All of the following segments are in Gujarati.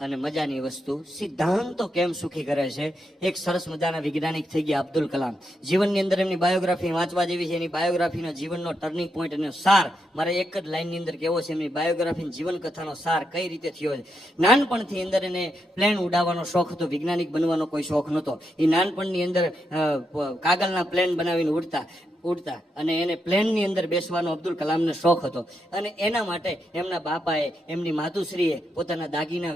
અને મજાની વસ્તુ, સિદ્ધાંતો કેમ સુખી કરે છે. એક સરસ મજાના વૈજ્ઞાનિક થઈ ગયા અબ્દુલ કલામ. જીવનની અંદર એમની બાયોગ્રાફી વાંચવા જેવી છે. એની બાયોગ્રાફીનો જીવનનો ટર્નિંગ પોઈન્ટ અને સાર મારે એક જ લાઈનની અંદર કહેવો છે. એમની બાયોગ્રાફી જીવન કથાનો સાર કઈ રીતે થયો છે. નાનપણથી અંદર એને પ્લેન ઉડાવવાનો શોખ હતો, વૈજ્ઞાનિક બનવાનો કોઈ શોખ નહોતો. એ નાનપણની અંદર કાગળના પ્લેન બનાવીને ઉડતા અને એને પ્લેનની અંદર બેસવાનો અબ્દુલ કલામને શોખ હતો. અને એના માટે એમના બાપાએ, એમની માતુશ્રીએ પોતાના દાગીના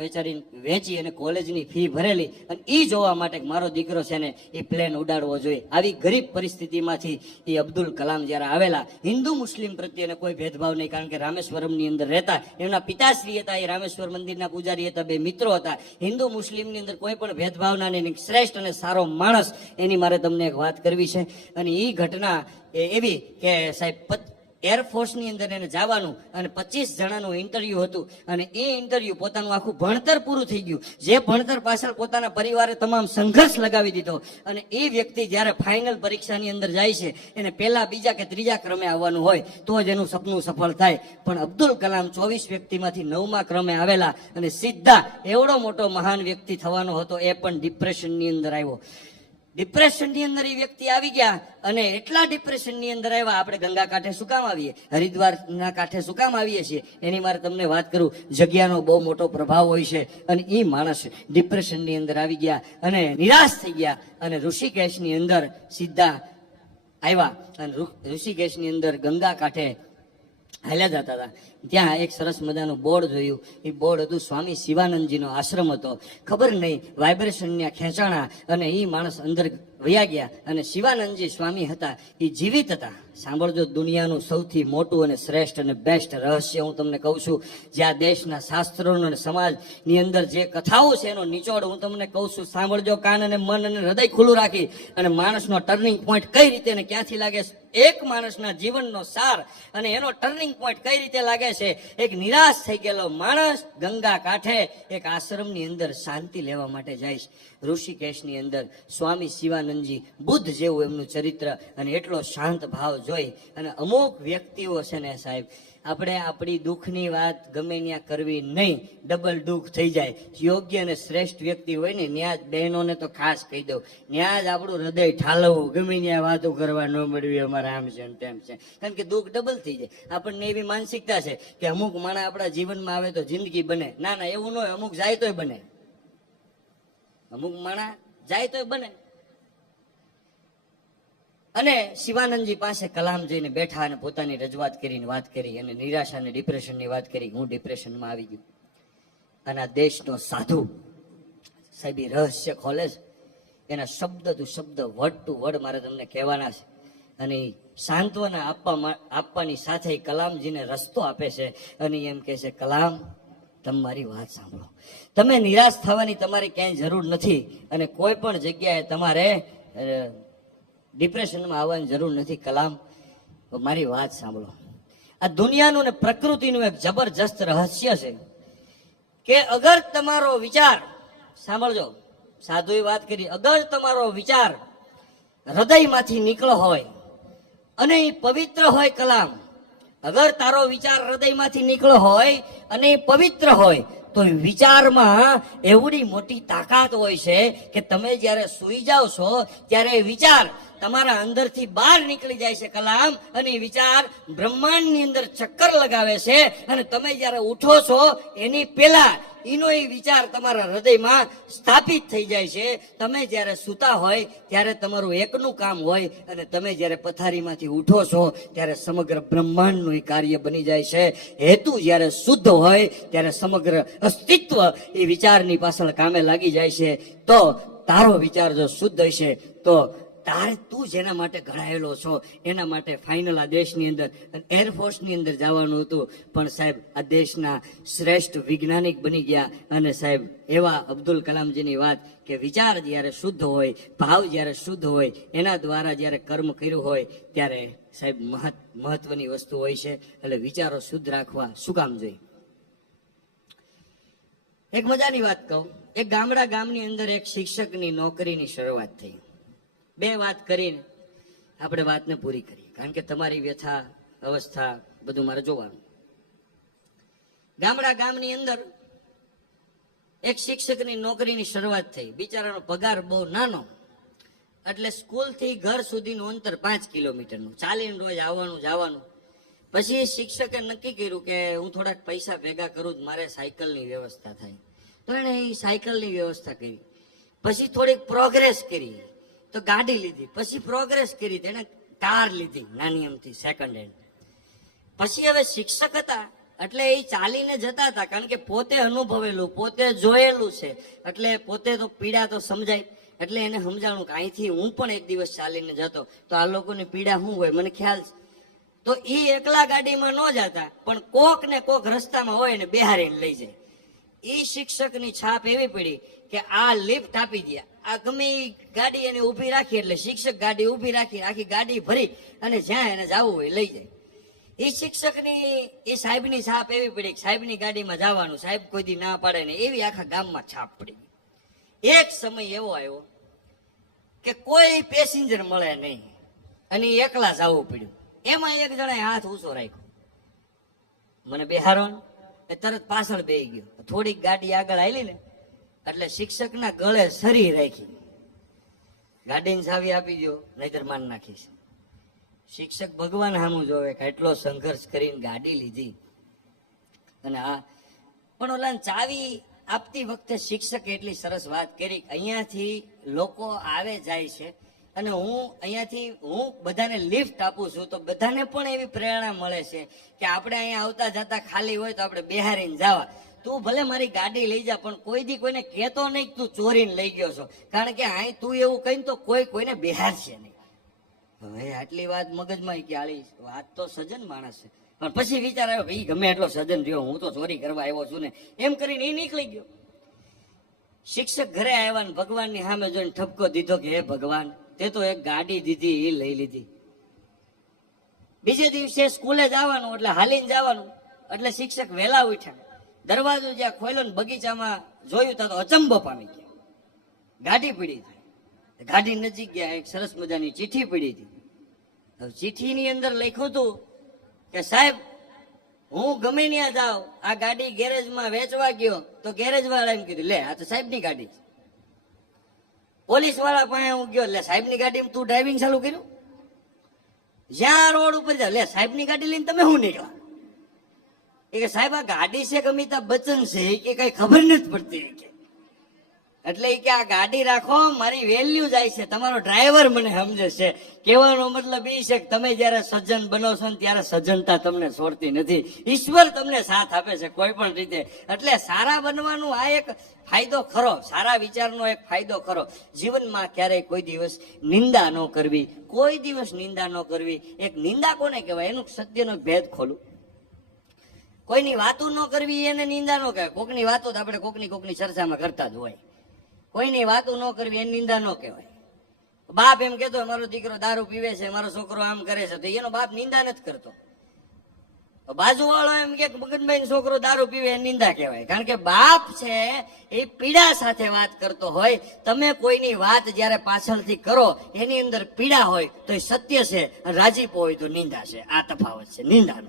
વેચી અને કોલેજની ફી ભરેલી. અને એ જોવા માટે મારો દીકરો છે ને એ પ્લેન ઉડાડવો જોઈએ. આવી ગરીબ પરિસ્થિતિમાંથી એ અબ્દુલ કલામ જ્યારે આવેલા, હિન્દુ મુસ્લિમ પ્રત્યેને કોઈ ભેદભાવ નહીં, કારણ કે રામેશ્વરમની અંદર રહેતા. એમના પિતાશ્રી હતા એ રામેશ્વર મંદિરના પૂજારી હતા, બે મિત્રો હતા. હિન્દુ મુસ્લિમની અંદર કોઈ પણ ભેદભાવના નહીં, શ્રેષ્ઠ અને સારો માણસ, એની મારે તમને એક વાત કરવી છે. અને એ ઘટના એવી કે સાહેબ એરફોર્સની અંદર એને જવાનું અને 25 જણાનું ઇન્ટરવ્યુ હતું. અને એ ઇન્ટરવ્યુ પોતાનું આખું ભણતર પૂરું થઈ ગયું, જે ભણતર પાછળ પોતાના પરિવારે તમામ સંઘર્ષ લગાવી દીધો. અને એ વ્યક્તિ જ્યારે ફાઇનલ પરીક્ષાની અંદર જાય છે, એને પહેલા બીજા કે ત્રીજા ક્રમે આવવાનું હોય તો જ એનું સપનું સફળ થાય. પણ અબ્દુલ કલામ 24 વ્યક્તિમાંથી 9મા ક્રમે આવેલા અને સીધા એવડો મોટો મહાન વ્યક્તિ થવાનો હતો, એ પણ ડિપ્રેશનની અંદર આવ્યો. ડિપ્રેશનની અંદર એ વ્યક્તિ આવી ગયા અને એટલા ડિપ્રેશનની અંદર આવ્યા. આપણે ગંગા કાંઠે શું કામ આવીએ, હરિદ્વારના કાંઠે શું કામ આવીએ છીએ, એની મારે તમને વાત કરું. જગ્યાનો બહુ મોટો પ્રભાવ હોય છે. અને એ માણસ ડિપ્રેશનની અંદર આવી ગયા અને નિરાશ થઈ ગયા અને ઋષિકેશની અંદર સીધા આવ્યા. અને ઋષિકેશની અંદર ગંગા કાંઠે હાલ્યા જતા હતા. ત્યાં એક સરસ મજાનું બોર્ડ જોયું. એ બોર્ડ હતું સ્વામી શિવાનંદજીનો આશ્રમ હતો. ખબર નહીં વાઇબ્રેશનના ખેંચાણા અને એ માણસ અંદર વયા ગયા. અને શિવાનંદજી સ્વામી હતા એ જીવિત હતા. સાંભળજો, દુનિયાનું સૌથી મોટું અને શ્રેષ્ઠ અને બેસ્ટ રહસ્ય હું તમને કહું છું. જે આ દેશના શાસ્ત્રોનો અને સમાજની અંદર જે કથાઓ છે એનો નિચોડ હું તમને કહું છું. સાંભળજો, કાન અને મન અને હૃદય ખુલ્લું રાખી. અને માણસનો ટર્નિંગ પોઈન્ટ કઈ રીતે અને ક્યાંથી લાગે છે, એક માણસના જીવનનો સાર અને એનો ટર્નિંગ પોઈન્ટ કઈ રીતે લાગે છે. એક નિરાશ થઈ ગયેલો માણસ ગંગા કાંઠે એક આશ્રમની અંદર શાંતિ લેવા માટે જાય છે. ઋષિકેશની અંદર સ્વામી શિવાનંદજી, બુદ્ધ જેવું એમનું ચરિત્ર અને એટલો શાંત ભાવ જોઈ. અને અમુક વ્યક્તિઓ છે ને સાહેબ, આપણે આપણી દુઃખની વાત ગમે ત્યાં કરવી નહીં, ડબલ દુઃખ થઈ જાય. યોગ્ય અને શ્રેષ્ઠ વ્યક્તિ હોય ને ત્યાં જ બહેનોને તો ખાસ કહી દઉં, ત્યાં જ આપણું હૃદય ઠાલવવું, ગમે ત્યાં વાતો કરવા ન મળવી, અમારે આમ છે ને તેમ છે. કારણ કે દુઃખ ડબલ થઈ જાય. આપણને એવી માનસિકતા છે કે અમુક માણસ આપણા જીવનમાં આવે તો જિંદગી બને. ના ના, એવું ન હોય. અમુક જાય તોય બને, અમુક માણસ જાય તોય બને. અને શિવાનંદજી પાસે કલામ જઈને બેઠા અને પોતાની રજૂઆત કરીને વાત કરી અને નિરાશા અને ડિપ્રેશનની વાત કરી. હું ડિપ્રેશનમાં આવી ગયો. અને આ દેશનો સાધુ સાહેબ એ રહસ્ય ખોલે છે. એના શબ્દ ટુ શબ્દ, વર્ડ ટુ વર્ડ મારે તમને કહેવાના છે. અને સાંત્વના આપવાની સાથે કલામજીને રસ્તો આપે છે. અને એમ કહે છે, કલામ, તમે મારી વાત સાંભળો. તમે નિરાશ થવાની તમારી ક્યાંય જરૂર નથી. અને કોઈ પણ જગ્યાએ તમારે ડિપ્રેશનમાં આવવાની જરૂર નથી. કલામ, મારી વાત સાંભળો. આ દુનિયાનું ને પ્રકૃતિનું એક જબરજસ્ત રહસ્ય છે કે અગર તમારો વિચાર, સાંભળજો, સાધુએ વાત કરી, અગર તમારો વિચાર હૃદયમાંથી નીકળો હોય અને એ પવિત્ર હોય, કલામ, અગર તારો વિચાર હૃદયમાંથી નીકળો હોય અને એ પવિત્ર હોય તો વિચારમાં એવડી મોટી તાકાત હોય છે કે તમે જ્યારે સૂઈ જાઓ છો ત્યારે વિચાર તમારા અંદરથી બહાર નીકળી જાય છે, કલામ. અને એ વિચાર બ્રહ્માંડની અંદર ચક્કર લગાવે છે. અને તમે જ્યારે ઉઠો છો એની પહેલા એનો એ વિચાર તમારા હૃદયમાં સ્થાપિત થઈ જાય છે. તમે જ્યારે સૂતા હોય ત્યારે તમારું એકનું કામ હોય અને તમે જ્યારે પથારીમાંથી ઉઠો છો ત્યારે સમગ્ર બ્રહ્માંડનું એ કાર્ય બની જાય છે. હેતુ જ્યારે શુદ્ધ હોય ત્યારે સમગ્ર અસ્તિત્વ એ વિચારની પાછળ કામે લાગી જાય છે. તો તારો વિચાર જો શુદ્ધ હશે તો તારે તું જેના માટે ઘડાયેલો છો એના માટે ફાઇનલ આ દેશની અંદર એરફોર્સની અંદર જવાનું હતું. પણ સાહેબ આ દેશના શ્રેષ્ઠ વૈજ્ઞાનિક બની ગયા. અને સાહેબ એવા અબ્દુલ કલામજીની વાત કે વિચાર જ્યારે શુદ્ધ હોય, ભાવ જ્યારે શુદ્ધ હોય, એના દ્વારા જ્યારે કર્મ કર્યું હોય ત્યારે સાહેબ મહત્વની વસ્તુ હોય છે. એટલે વિચારો શુદ્ધ રાખવા શું કામ જોઈએ. એક મજાની વાત કહું. એક ગામની અંદર એક શિક્ષકની નોકરીની શરૂઆત થઈ. બે વાત કરીને આપણે વાતને પૂરી કરીએ, કારણ કે તમારી વ્યથા અવસ્થા બધું મારે જોવાનું. ગામની અંદર એક શિક્ષકની નોકરીની શરૂઆત થઈ. બિચારાનો પગાર બહુ નાનો, એટલે સ્કૂલથી ઘર સુધીનું અંતર 5 કિલોમીટરનું, ચાલીને રોજ આવવાનું જવાનું. પછી શિક્ષકે નક્કી કર્યું કે હું થોડાક પૈસા ભેગા કરું, મારે સાયકલની વ્યવસ્થા થાય. તો એણે એ સાયકલની વ્યવસ્થા કરી. પછી થોડીક પ્રોગ્રેસ કરી તો ગાડી લીધી. પછી પ્રોગ્રેસ કરી તો એણે કાર લીધી, નાની અમથી સેકન્ડ હેન્ડ. પછી હવે શિક્ષક હતા એટલે એ ચાલીને જતા હતા, કારણ કે પોતે અનુભવેલું, પોતે જોયેલું છે, એટલે પોતે તો પીડા તો સમજાય. એટલે એને સમજાણું કે અહીંથી હું પણ એક દિવસ ચાલીને જતો તો આ લોકોની પીડા શું હોય મને ખ્યાલ છે. તો એ એકલા ગાડીમાં ન જતા, પણ કોક ને કોક રસ્તામાં હોય ને બેહારીને લઈ જાય. એ શિક્ષકની છાપ એવી પડી કે આ લિફ્ટ આપી દે, આ ગમે એ ગાડી એને ઊભી રાખી એટલે શિક્ષક ગાડી ઊભી રાખી આખી ગાડી ભરી અને જ્યાં એને જવું હોય લઈ જાય. એ શિક્ષકની એ સાહેબની છાપ એવી પડી કે સાહેબની ગાડીમાં જવાનું, સાહેબ કોઈ દી ના પાડે ને, એવી આખા ગામમાં છાપ પડી. એક સમય એવો આવ્યો કે કોઈ પેસેન્જર મળે નહીં અને એકલા જવું પડ્યું. એમાં એક જણાએ હાથ ઊંચો રાખ્યો, મને બેહારો ને, એ તરત પાછળ બેહી ગયો. થોડીક ગાડી આગળ આવેલી ને એટલે શિક્ષકના ગળે સરી રાખી, ગાડીની ચાવી આપી દો નહીતર માન નાખીશ. શિક્ષક ભગવાન સામું જોવે કે એટલો સંઘર્ષ કરીને ગાડી લીધી. અને આ પણ ઓલા ચાવી આપતી વખતે શિક્ષકે એટલી સરસ વાત કરી, અહીંયાથી લોકો આવે જાય છે અને હું અહીંયાથી હું બધાને લિફ્ટ આપું છું, તો બધાને પણ એવી પ્રેરણા મળે છે કે આપણે અહીંયા આવતા જતા ખાલી હોય તો આપણે બેહારીને જવા. તું ભલે મારી ગાડી લઈ જા, પણ કોઈ દી કોઈને કહેતો નહીં કે તું ચોરીને લઈ ગયો છો, કારણ કે અહીં તું એવું કહીને તો કોઈ કોઈને બેહારશે નહીં. હવે આટલી વાત મગજમાં કે આળી વાત તો સજ્જન માણસ છે, પણ પછી વિચાર આવ્યો ભાઈ ગમે એટલો સજ્જન રહ્યો, હું તો ચોરી કરવા આવ્યો છું ને, એમ કરીને એ નીકળી ગયો. શિક્ષક ઘરે આવ્યા ને ભગવાનની સામે જોઈને ઠપકો દીધો કે હે ભગવાન, તે તો એક ગાડી દીધી એ લઈ લીધી. બીજે દિવસે સ્કૂલે જવાનું એટલે હાલીને જવાનું, એટલે શિક્ષક વહેલા ઉઠ્યા. દરવાજો જ્યાં ખોલ્યો ને બગીચામાં જોયું તો અચંબો પામી ગયા, ગાડી પડી હતી. ગાડી નજીક ગયા, એક સરસ મજાની ચિઠ્ઠી પડી હતી. ચિઠ્ઠીની અંદર લખ્યું હતું કે સાહેબ હું ગમે ત્યાં જાઉં, આ ગાડી ગેરેજમાં વેચવા ગયો તો ગેરેજ વાળા એમ કીધું લે આ તો સાહેબની ગાડી છે. પોલીસ વાળા પાસે હું ગયો, લે સાહેબની ગાડીમાં તું ડ્રાઇવિંગ ચાલુ કર્યું? જ્યાં રોડ ઉપર જા, લે સાહેબની ગાડી લઈને તમે શું નીકળ્યા? એ કે સાહેબ આ ગાડી છે કે અમિતાભ બચ્ચન છે, એ કે કઈ ખબર નથી પડતી. કે એટલે કે આ ગાડી રાખો, મારી વેલ્યુ જાય છે, તમારો ડ્રાઈવર મને સમજે છે. કહેવાનો મતલબ એ છે કે તમે જયારે સજ્જન બનો છો ને ત્યારે સજ્જનતા તમને છોડતી નથી, ઈશ્વર તમને સાથ આપે છે કોઈ પણ રીતે. એટલે સારા બનવાનું આ એક ફાયદો ખરો, સારા વિચારનો એક ફાયદો ખરો. જીવનમાં ક્યારેય કોઈ દિવસ નિંદા ન કરવી, કોઈ દિવસ નિંદા ન કરવી. એક નિંદા કોને કહેવાય એનું સત્યનો ભેદ ખોલું. કોઈની વાતો ન કરવી એને નિંદા ન કહેવાય. કોકની વાતો તો આપણે કોકની ચર્ચામાં કરતા જ હોય. કોઈની વાતો ન કરવી એને નિંદા ન કહેવાય. બાપ એમ કેતો મારો દીકરો દારૂ પીવે છે, મારો છોકરો આમ કરે છે, તો એનો બાપ નિંદા નથી કરતો. બાજુ વાળો એમ કે મગનભાઈ છોકરો દારૂ પીવે એ નિંદા કહેવાય, કારણ કે બાપ છે એ પીડા સાથે વાત કરતો હોય. તમે કોઈની વાત જયારે પાછળથી કરો એની અંદર પીડા હોય તો એ સત્ય છે, અને રાજીપો હોય તો નિંદા છે. આ તફાવત છે નિંદાનો.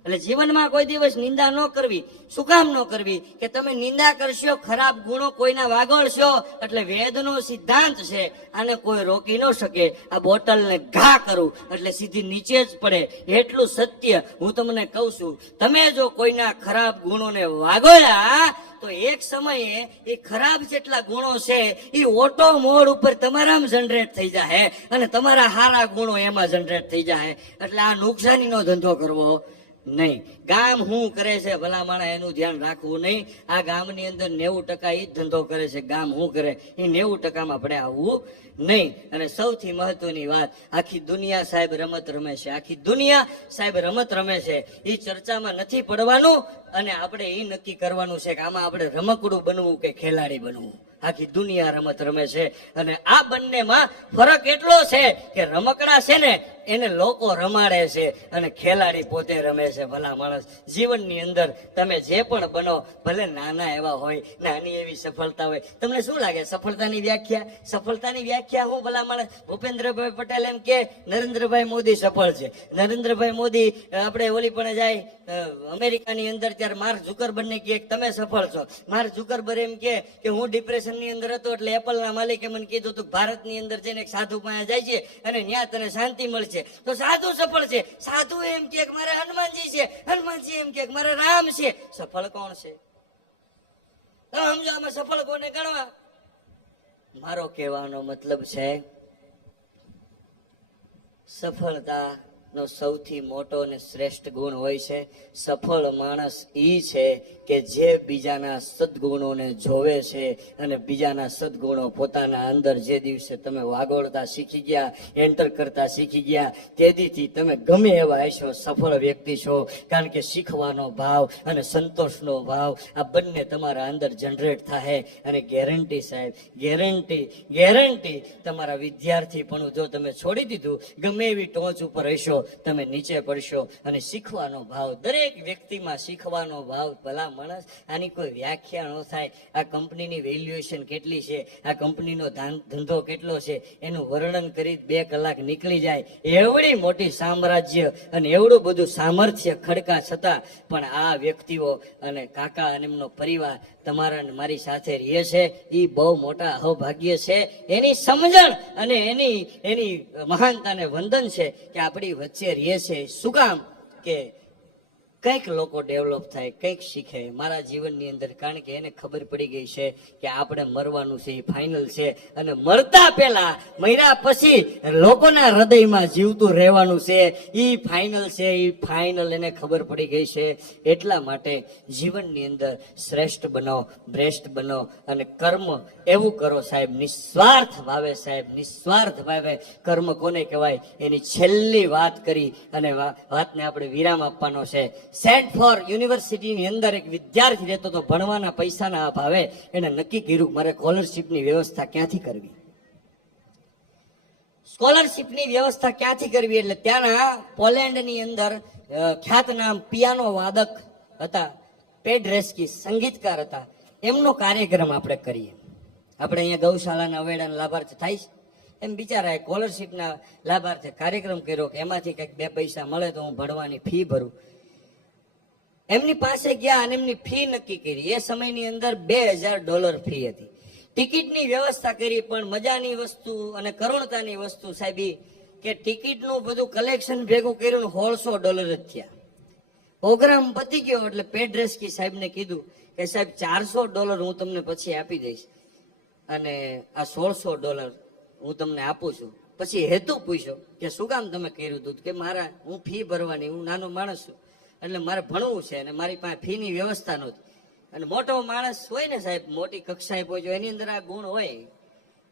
એટલે જીવનમાં કોઈ દિવસ નિંદા ન કરવી. શું કામ ન કરવી? કે તમે નિંદા કરશો, ખરાબ ગુણો કોઈના વાગોળશો, એટલે વેદનો સિદ્ધાંત છે, આને કોઈ રોકી ન શકે. આ બોટલને ઘા કરું એટલે સીધી નીચે જ પડે, એટલું સત્ય હું તમને કહું છું. તમે જો કોઈના ખરાબ ગુણોને વાગોળ્યા તો એક સમયે એ ખરાબ જેટલા ગુણો છે એ ઓટો મોડ ઉપર તમારામાં જનરેટ થઈ જાય અને તમારા સારા ગુણો એમાં જનરેટ થઈ જાય. એટલે આ નુકસાનીનો ધંધો કરવો નહીં. ગામ શું કરે છે ભલા માણસ એનું ધ્યાન રાખવું નહીં. આ ગામની અંદર 90% એ જ ધંધો કરે છે. ગામ શું કરે એ 90%માં આપણે આવવું નહીં. અને સૌથી મહત્વની વાત, આખી દુનિયા સાહેબ રમત રમે છે, આખી દુનિયા સાહેબ રમત રમે છે. એ ચર્ચામાં નથી પડવાનું અને આપણે એ નક્કી કરવાનું છે કે આમાં આપણે રમકડું બનવું કે ખેલાડી બનવું. આખી દુનિયા રમત રમે છે અને આ બંનેમાં ફરક એટલો છે કે રમકડા છે ને એને લોકો રમાડે છે અને ખેલાડી પોતે રમે છે. ભલા માણસ, જીવનની અંદર તમે જે પણ બનો, ભલે નાના એવા હોય, નાની એવી સફળતા હોય, તમને શું લાગે સફળતાની વ્યાખ્યા હું? ભલા માણસ, ભૂપેન્દ્રભાઈ પટેલ એમ કે નરેન્દ્રભાઈ મોદી સફળ છે. નરેન્દ્રભાઈ મોદી આપણે ઓલી પણ જાય અમેરિકાની અંદર, ત્યારે માર્ક ઝુકરબર્ગને કહે તમે સફળ છો. માર્ક ઝુકરબર્ગ એમ કે હું ડિપ્રેશનની અંદર હતો એટલે એપલના માલિકે મને કીધું હતું ભારતની અંદર જઈને એક સાધુ પાસે જાય છે અને ત્યાં તને શાંતિ મળશે. તો સાધુ સફળ છે. સાધુ એમ કે મારે હનુમાનજી છે, હનુમાનજી એમ કે મારે રામ છે. સફળ કોણ છે? સમજો આમાં સફળ કોને ગણવા? મારો કહેવાનો મતલબ છે, સફળતા નો સૌથી મોટો અને શ્રેષ્ઠ ગુણ હોય છે, સફળ માણસ ઈ છે કે જે બીજાના સદગુણોને જોવે છે અને બીજાના સદગુણો પોતાના અંદર જે દિવસે તમે વાગોળતા શીખી ગયા, એન્ટર કરતા શીખી ગયા, તેથી તમે ગમે એવા હશો સફળ વ્યક્તિ છો. કારણ કે શીખવાનો ભાવ અને સંતોષનો ભાવ આ બંને તમારા અંદર જનરેટ થાય. અને ગેરંટી સાહેબ, ગેરંટી તમારા વિદ્યાર્થી પણ જો તમે છોડી દીધું, ગમે એવી ટોચ ઉપર હશો, તમે નીચે પડશો. અને શીખવાનો ભાવ, દરેક વ્યક્તિમાં શીખવાનો ભાવ. ભલા માણસ, આની કોઈ વ્યાખ્યા ન થાય. આ કંપનીની વેલ્યુએશન કેટલી છે, આ કંપનીનો ધંધો કેટલો છે, એનું વર્ણન કરી 2 કલાક નીકળી જાય. એવડી મોટી સામ્રાજ્ય અને એવડું બધું સામર્થ્ય ખડકા છતાં પણ આ વ્યક્તિઓ અને કાકા અને એમનો પરિવાર તમારા ને મારી સાથે રહે છે. એ બહુ મોટા અહોભાગ્ય છે. એની સમજણ અને એની મહાનતાને વંદન છે કે આપણી વચ્ચે રહે છે. શું કામ? કે કંઈક લોકો ડેવલપ થાય, કંઈક શીખે. મારા જીવનની અંદર, કારણ કે એને ખબર પડી ગઈ છે કે આપણે મરવાનું છે, એ ફાઇનલ છે. અને મરતા પહેલા, મર્યા પછી લોકોના હૃદયમાં જીવતું રહેવાનું છે, એ ફાઇનલ છે. એ ફાઇનલ એને ખબર પડી ગઈ છે. એટલા માટે જીવનની અંદર શ્રેષ્ઠ બનો, શ્રેષ્ઠ બનો અને કર્મ એવું કરો સાહેબ, નિસ્વાર્થ ભાવે. સાહેબ, નિસ્વાર્થ ભાવે કર્મ કોને કહેવાય એની છેલ્લી વાત કરી અને વાતને આપણે વિરામ આપવાનો છે. સેન્ટ ફોર યુનિવર્સિટીની અંદર એક વિદ્યાર્થી રહેતો તો, ભણવાના પૈસાના અભાવે એને નક્કી કર્યું મારે સ્કોલરશીપની વ્યવસ્થા ક્યાંથી કરવી. સ્કોલરશીપની વ્યવસ્થા ક્યાંથી કરવી એટલે ત્યાંના પોલેન્ડની અંદર ખ્યાતનામ પિયાનો વાદક હતા, પેડરેસ્કી સંગીતકાર હતા, એમનો કાર્યક્રમ આપણે કરીએ. આપણે અહીંયા ગૌશાળાના અવેડાના લાભાર્થી થાય છે એમ બિચારાએ સ્કોલરશીપના લાભાર્થે કાર્યક્રમ કર્યો કે એમાંથી કંઈક 2 પૈસા મળે તો હું ભણવાની ફી ભરું. એમની પાસે ગયા અને એમની ફી નક્કી કરી. એ સમયની અંદર $2000 ફી હતી. ટિકિટની વ્યવસ્થા કરી. પણ મજાની વસ્તુ અને કરુણતાની વસ્તુ સાહેબ કે ટિકિટનું બધું કલેક્શન ભેગું કર્યું $1,600 જ થયા. પ્રોગ્રામ પતી ગયો એટલે પેડરેસ્કી સાહેબને કીધું કે સાહેબ $400 હું તમને પછી આપી દઈશ અને આ $1,600 હું તમને આપું છું. પછી હેતુ પૂછ્યો કે શું કામ તમે કર્યું હતું? કે હું ફી ભરવાની, હું નાનો માણસ છું એટલે મારે ભણવું છે અને મારી પાસે ફીની વ્યવસ્થા નહોતી. અને મોટો માણસ હોય ને સાહેબ, મોટી કક્ષાએ પહોંચ્યો, એની અંદર આ ગુણ હોય.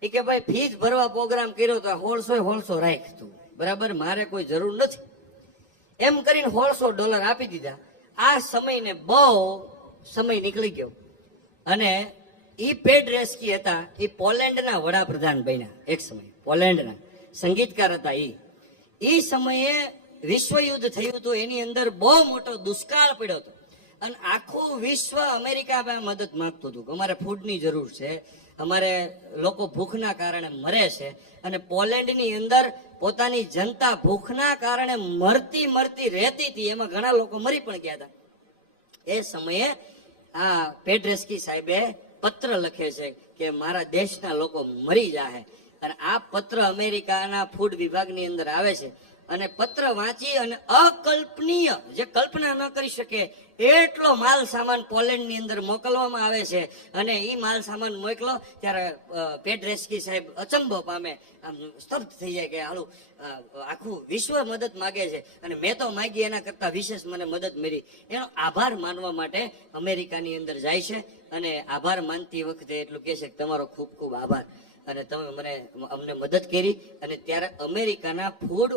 એ કે ભાઈ ફી જ ભરવા પ્રોગ્રામ કર્યો તો $1,600 રાખ તું, બરાબર, મારે કોઈ જરૂર નથી. એમ કરીને $1,600 આપી દીધા. આ સમયને બહુ સમય નીકળી ગયો અને એ પેડરેસ્કી હતા, એ પોલેન્ડના વડાપ્રધાન બન્યા. એક સમય પોલેન્ડના સંગીતકાર હતા. એ સમયે વિશ્વયુદ્ધ થયું હતું. એની અંદર બહુ મોટો દુષ્કાળ પડ્યો હતો અને આખું વિશ્વ અમેરિકા પાસે મદદ માંગતું હતું કે અમારે ફૂડની જરૂર છે, અમારે લોકો ભૂખના કારણે મરે છે. અને પોલેન્ડની અંદર પોતાની જનતા ભૂખના કારણે મરતી રહેતી હતી. એમાં ઘણા લોકો મરી પણ ગયા હતા. એ સમયે આ પેડરેસ્કી સાહેબે પત્ર લખે છે કે મારા દેશના લોકો મરી જાય. અને આ પત્ર અમેરિકાના ફૂડ વિભાગની અંદર આવે છે અને પત્ર વાંચી અને અકલ્પનીય, જે કલ્પના ન કરી શકે એટલો માલ સામાન પોલેન્ડની અંદર મોકલવામાં આવે છે. અને એ માલ સામાન મોકલો ત્યારે પેડરેસ્કી સાહેબ અચંબો પામે, આમ સ્તબ્ધ થઈ જાય કે હાલું આખું વિશ્વ મદદ માગે છે અને મેં તો માગી એના કરતા વિશેષ મને મદદ મળી. એનો આભાર માનવા માટે અમેરિકાની અંદર જાય છે અને આભાર માનતી વખતે એટલું કહે છે કે તમારો ખૂબ ખૂબ આભાર અને તમે અમને મદદ કરી. અને ત્યારે અમેરિકાના ફૂડ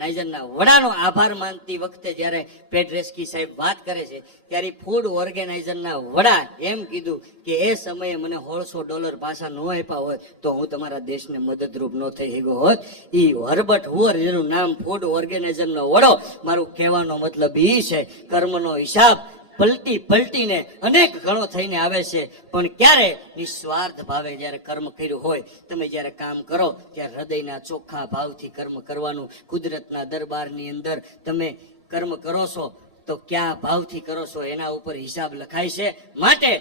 નાઇજરના વડાનો આભાર માનતી વખતે જ્યારે પેડરેસ્કી સાહેબ વાત કરે છે ત્યારે ફૂડ ઓર્ગેનાઇઝરના વડા એમ કીધું કે એ સમયે મને $150 પાછા ન આપ્યા હોય તો હું તમારા દેશને મદદરૂપ ન થઈ શક્યો હોત. એ હર્બર્ટ હુઅર જેનું નામ ફૂડ ઓર્ગેનાઇઝરનો વડો, મારું કહેવાનો મતલબ એ છે કર્મનો હિસાબ પલટીને અનેક ગણો થઈને આવે છે, પણ ક્યારે નિસ્વાર્થ ભાવે જ્યારે કર્મ કર્યું હોય, તમે જ્યારે કામ કરો ત્યારે હૃદયના ચોખ્ખા ભાવથી કર્મ કરવાનું. કુદરતના દરબારની અંદર તમે કર્મ કરો છો તો ક્યાં ભાવથી કરો છો એના ઉપર હિસાબ લખાય છે. માટે